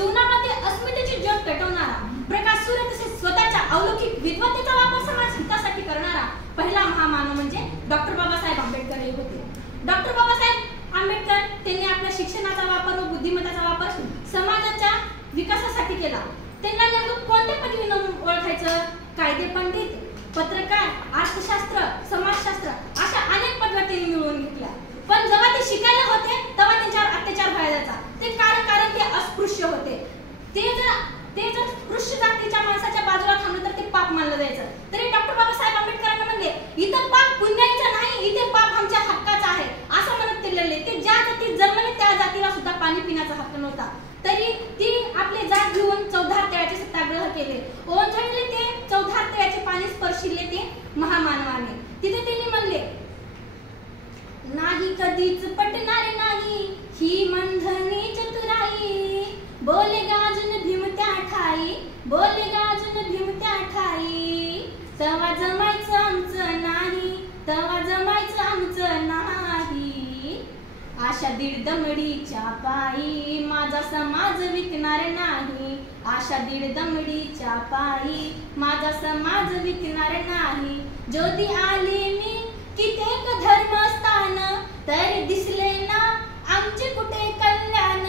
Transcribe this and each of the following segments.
जीवनामध्ये अस्मितेची ज्योत पेटवणारा, प्रकाश सूर्य तसेच स्वतःच्या अलौकिक विद्वत्तेचा वापर समाज हितासाठी करणारा पहिला महामानव म्हणजे डॉक्टर बाबासाहेब आंबेडकर हे होते. डॉक्टर बाबासाहेब आंबेडकर त्यांनी आपल्या शिक्षणाचा वापर व बुद्धिमत्तेचा वापर समाजाच्या विकासासाठी केला. त्यांना नेमकं कोणत्या पदवीने ओळखायचं? कायदे पंडित, पत्रकार, अर्थशास्त्र, समाजशास्त्र अशा अनेक पदव्या त्यांनी मिळवून घेतल्या. पण जेव्हा ते शिकायला होते तेव्हा त्यांच्यावर अत्याचार व्हायला जायचा. ते कारण ते अस्पृश्य होते. ते जर स्पृश्य जातीच्या माणसाच्या बाजूला थांबलं तर ते पाप मानलं जायचं. तरी डॉक्टर बाबासाहेब आंबेडकरांना म्हणले इथं पाप पुण्याचं नाही, इथे पाप आमच्या हक्काचा आहे असं म्हणत ते लढले. ते ज्या जातीत जन्मले त्या जातीला सुद्धा पाणी पिण्याचा हक्क नव्हता. तरी ती आपले जात घेऊन 14 तळ्याचे सत्याग्रह केले. ओंजळले ते 14 तळ्याचे पाणी स्पर्शिले ते महामानवाने. तिथे त्यांनी म्हणले नाही कधीच पटणार नाही ही मंथनी चतुराई, बोले गाजून भीम त्या ठाई, बोले गाजून भीम त्या ठाई, तवा जमायचं आमचं नाही, तवा जमायचं आमचं नाही. आशा दीड दमडीच्या पायी माझा समाज विकणार नाही, आशा दीड दमडीच्या पायी माझा समाज विकणार नाही. ज्योती आली मी कित्येक धर्मस्थान, तर दिसले ना आमचे कुठे कल्याण.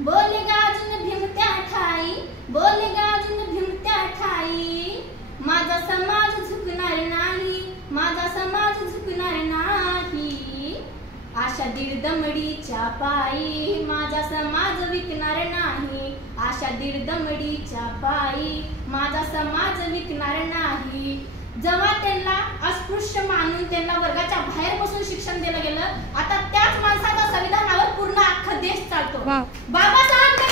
बोले गाजून भीम त्या ठाई, बोले गाजून भीम त्या ठाई, माझा समाज झुकणार नाही, माझा समाज झुकणार नाही. आशा दीड दमडीच्या पायी माझा समाज विकणार नाही, आशा दीड दमडीच्या पायी माझा समाज विकणार नाही. जेव्हा त्यांना अस्पृश्य मानून त्यांना वर्गाच्या बाहेर बसून शिक्षण दिलं गेलं, आता त्याच माणसाच्या संविधानावर पूर्ण अख्खा देश चालतो. बाबासाहेब ने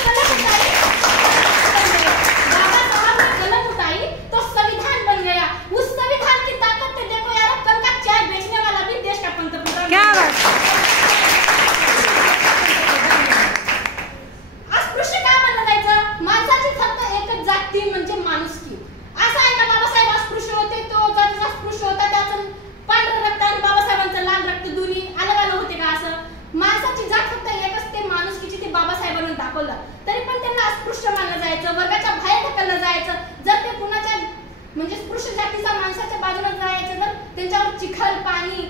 कलम उठाई तो संविधान बन गया. उस संविधान की ताकत तो देखो यार, कल का चाय बेचने वाला भी देश का पंतप्रधान. क्या बात. अस्पृश्य का म्हणलं जायचं? माणसाची फक्त एकच जाती म्हणजे माणुसकी. असं आहे का बाबासाहेब अस्पृश्य होते, तो जातीचा अस्पृश्य होता, त्याचं पांढरं रक्त आणि बाबासाहेबांचं लाल रक्त दोन्ही अलग अलग होते का? असं माणसाची जात फक्त एकच, ते माणुसकीची ते बाबासाहेबांनी दाखवलं. तरी पण त्यांना अस्पृश्य मानलं जायचं, वर्गाच्या बाहेर ढकललं जायचं. जर ते कुणाच्या म्हणजे स्पृश्य जातीच्या माणसाच्या बाजूला जायचं तर त्यांच्यावर चिखल पाणी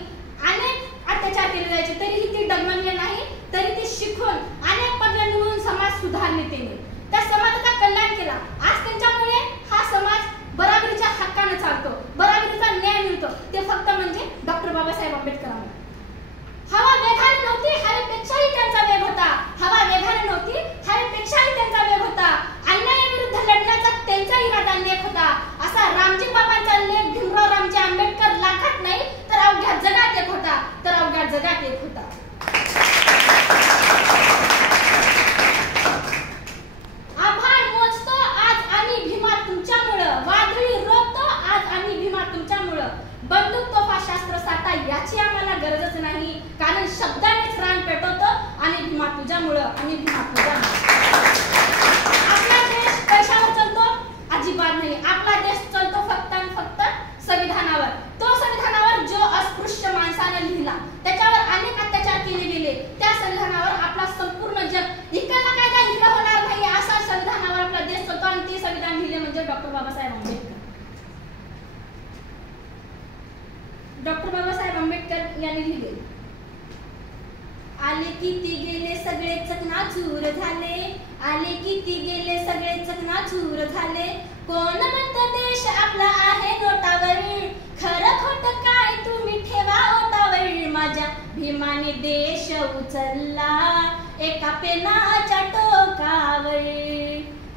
अनेक अत्याचार केले जायचे. तरीही ते डगमगले नाही. तरी ते शिकून अनेक पदव्या मिळवून समाज सुधारले. त्यांनी त्या समाजाचा कल्याण केला. आज त्यांच्यामुळे हा समाज बराबरीच्या हक्काने चालतो, बराबरीचा न्याय मिळतो. ते फक्त म्हणजे डॉक्टर बाबासाहेब आंबेडकरांना. हवा वेगाने नव्हती, हवेपेक्षाही त्यांचा वेग होता. हवा वेगाने नव्हती, हवेपेक्षाही त्यांचा वेग होता. अन्यायाविरुद्ध लढण्याचा त्यांचा इरादा नेक होता. असा रामजी बाबांचा लेख भीमराव रामजी आंबेडकर लाखात नाही तर अवघ्या जगात एक होता, तर अवघ्या जगात एक होता. आभाळ मोजतो आज आम्ही भीमा तुमच्यामुळं, वादळी रोखतो आज आम्ही भीमा तुमच्यामुळं. बंदूक तोफा शास्त्र साठा याची आम्हाला गरजच नाही, कारण शब्दानेच रान पेटवतो आणि भीमा तुझ्यामुळं, आणि भीमा तुझ्यामुळं. आपला देश पैशावर चालतो? अजिबात नाही. आपला देश चालतो फक्त आणि फक्त संविधानावर. तो संविधानावर जो अस्पृश्य माणसाने लिहिला, त्याच्यावर अनेक अत्याचार केले गेले, त्या संविधानावर आपला संपूर्ण जग इकडला कायदा इकडं होणार नाही असा संविधानावर आपला देश चालतो. आणि ते संविधान लिहिले म्हणजे डॉक्टर बाबासाहेब आंबेडकर. डॉक्टर बाबासाहेब आंबेडकर यांनी लिहिले, आले किती गेले सगळे चकनाचूर झाले, आले किती गेले सगळे चकनाचूर झाले. कोण म्हणतं देश आपला आहे नोटावर, खरं खोटं काय तुम्ही ठेवा ओटावर. माझ्या भीमाने देश उचलला एका पेनाच्या टोकावर,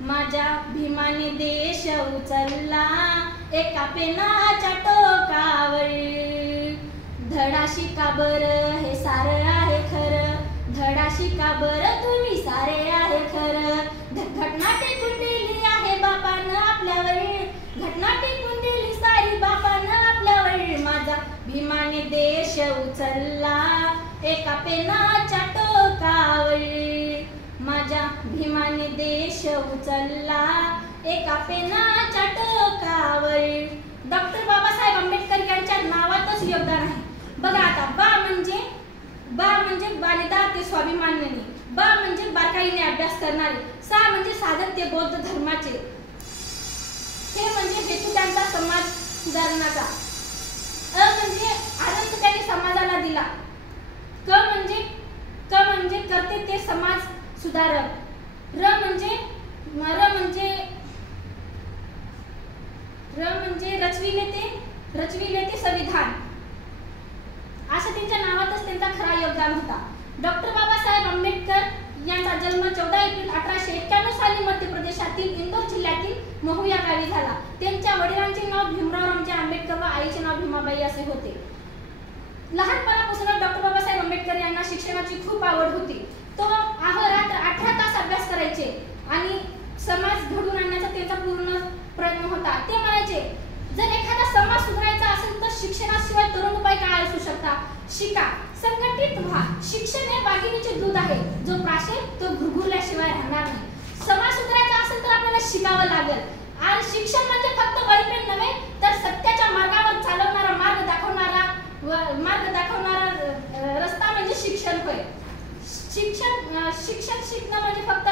माझ्या भीमाने देश उचलला एका पेनाच्या टोकावर. धडा शिका बरं हे सारं आहे खरं, धडा शिका बरं तुम्ही सारे आहे खरं. घटना टेकून दिली आहे बापानं आपल्यावर, घटना टेकून दिली सारी बापानं आपल्यावर. माझा भीमाने देश उचलला एका पेनाच्या टोकावर, माझ्या भीमाने देश उचलला एका पेनाच्या टोकावर. डॉक्टर बाबासाहेब आंबेडकर यांच्या नावातच योगदान आहे. बघा आता बा म्हणजे बालिदा ते स्वाभिमानी, ब म्हणजे बारकाईने अभ्यास करणारे, सा म्हणजे साधक ते बौद्ध धर्माचे, हे म्हणजे हेतू त्यांचा समाज सुधारण्याचा, अ म्हणजे आनंद त्यांनी समाजाला दिला, क म्हणजे करते ते समाज सुधारक, र म्हणजे रचविले ते संविधान, अशा त्यांच्या नावातच त्यांचा खरा योगदान होता. डॉक्टर बाबासाहेब आंबेडकर यांचा जन्म 14 एप्रिल 1891 साली मध्य प्रदेशातील इंदोर जिल्ह्यातील महू या गावी झाला. त्यांच्या वडिलांचे नाव भीमराव रामजी आंबेडकर व आईचे नाव भीमाबाई असे होते. लहानपणापासूनच डॉक्टर बाबासाहेब आंबेडकर यांना शिक्षणाची खूप आवड होती. तो अहोरात्र 18 तास अभ्यास करायचे आणि समाज घडवून आणण्याचा त्यांचा पूर्ण प्रयत्न होता. ते म्हणायचे, जर एखादा समाज सुधारायचा असेल तर शिक्षणाशिवाय तरुण उपाय काय असू शकतात? शिका, संघटित व्हा. शिक्षण हे वाघिणीचे दूध आहे, जो प्राशेल तो घुरघुरल्याशिवाय राहणार नाही. समाज सुधारायचा असेल तर आपल्याला शिकावं लागेल. आणि शिक्षण म्हणजे फक्त वहीपेन नव्हे तर सत्याच्या मार्गावर चालवणारा मार्ग दाखवणारा रस्ता म्हणजे शिक्षण होय. शिक्षण शिकणं म्हणजे फक्त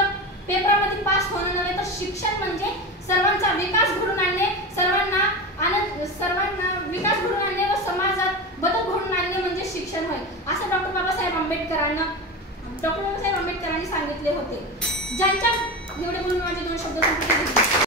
पेपरमध्ये पास होणं नव्हे तर शिक्षण म्हणजे सर्वांचा विकास घडवून आणणे, सर्वांना विकास घडवून आणणे व समाजात बदल घडवून आणणे म्हणजे शिक्षण होय, असं डॉक्टर बाबासाहेब आंबेडकरांनी सांगितले होते. ज्यांच्या एवढे बोलून माझे 2 शब्द